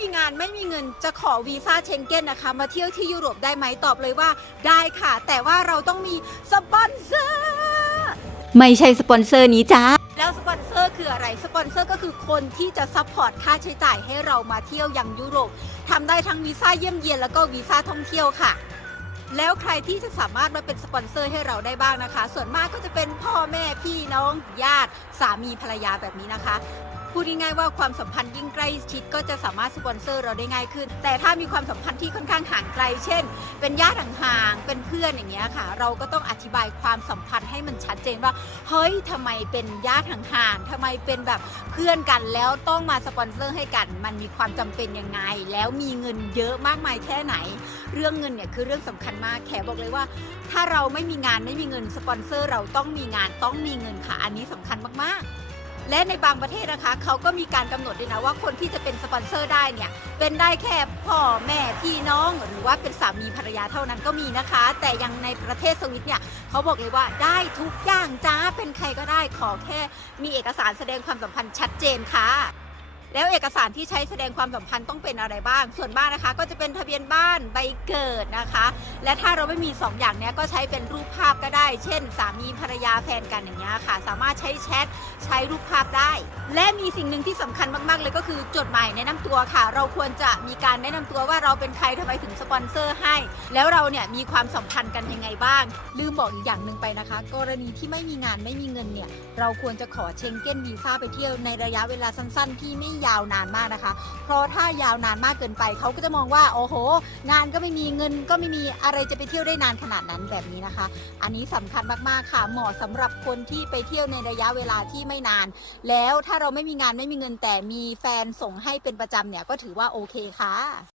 มีงานไม่มีเงินจะขอวีซ่าเชงเก้นนะคะ มาเที่ยวที่ยุโรปได้ไหมตอบเลยว่าได้ค่ะ แต่ว่าเราต้องมีสปอนเซอร์ไม่ใช่สปอนเซอร์นี้จ้าแล้วสปอนเซอร์คืออะไร สปอนเซอร์ก็คือคนที่จะซัพพอร์ตค่าใช้จ่ายให้เรามาเที่ยวยังยุโรปทำได้ทั้งวีซ่าเยี่ยมเยียนแล้วก็วีซ่าท่องเที่ยวค่ะแล้วใครที่จะสามารถมาเป็นสปอนเซอร์ให้เราได้บ้างนะคะ ส่วนมากก็จะเป็นพ่อแม่พี่น้องญาติสามีภรรยาแบบนี้นะคะ พูดง่ายๆว่าความสัมพันธ์ยิ่งใกล้ชิดก็จะสามารถสปอนเซอร์เราได้ง่ายขึ้น แต่ถ้ามีความสัมพันธ์ที่ค่อนข้างห่างไกล เช่น เป็นญาติห่างๆเป็นเพื่อนอย่างเงี้ยค่ะ เราก็ต้องอธิบายความสัมพันธ์ให้มันชัดเจนว่าเฮ้ยทำไมเป็นญาติห่างๆทำไมเป็นแบบเพื่อนกันแล้วต้องมาสปอนเซอร์ให้กัน มันมีความจำเป็นยังไง แล้วมีเงินเยอะมากมายแค่ไหน เรื่องเงินเนี่ยคือเรื่องสำคัญมากแขบอกเลยว่า ถ้าเราไม่มีงานไม่มีเงินสปอนเซอร์เราต้องมีงานต้องมีเงินค่ะ อันนี้สำคัญมากๆ และในบางประเทศนะคะเขาก็มีการกำหนดด้วยนะว่าคนที่จะเป็นสปอนเซอร์ได้เนี่ยเป็นได้แค่พ่อแม่พี่น้องหรือว่าเป็นสามีภรรยาเท่านั้นก็มีนะคะ แต่ยังในประเทศสวิตเนี่ยเขาบอกเลยว่าได้ทุกอย่างจ้าเป็นใครก็ได้ขอแค่มีเอกสารแสดงความสัมพันธ์ชัดเจนค่ะ แล้วเอกสารที่ใช้แสดงความสัมพันธ์ต้องเป็นอะไรบ้าง ส่วนมากนะคะ ก็จะเป็นทะเบียนบ้านใบเกิดนะคะ และถ้าเราไม่มี 2 อย่างเนี้ยก็ใช้เป็นรูปภาพก็ได้ เช่น สามีภรรยาแฟนกันอย่างเงี้ยค่ะ สามารถใช้แชทใช้รูปภาพได้ และมีสิ่งหนึ่งที่สำคัญมาก ๆ เลยก็คือจดหมายแนะนำตัวค่ะ เราควรจะมีการแนะนำตัวว่าเราเป็นใครทำไมถึงสปอนเซอร์ให้ แล้วเราเนี่ยมีความสัมพันธ์กันยังไงบ้าง ลืมบอกอีกอย่างหนึ่งไปนะคะ กรณีที่ไม่มีงานไม่มีเงินเนี่ยเราควรจะขอเชงเก้นวีซ่าไปเที่ยวในระยะเวลาสั้น ๆ ที่ไม่ยาวนานมากนะคะ เพราะถ้ายาวนานมากเกินไปเขาก็จะมองว่าโอ้โห งานก็ไม่มีเงินก็ไม่มีอะไรจะไปเที่ยวได้นานขนาดนั้นแบบนี้นะคะ อันนี้สำคัญมากๆค่ะ เหมาะสำหรับคนที่ไปเที่ยวในระยะเวลาที่ไม่นาน แล้วถ้าเราไม่มีงานไม่มีเงินแต่มีแฟนส่งให้เป็นประจำเนี่ยก็ถือว่าโอเคค่ะ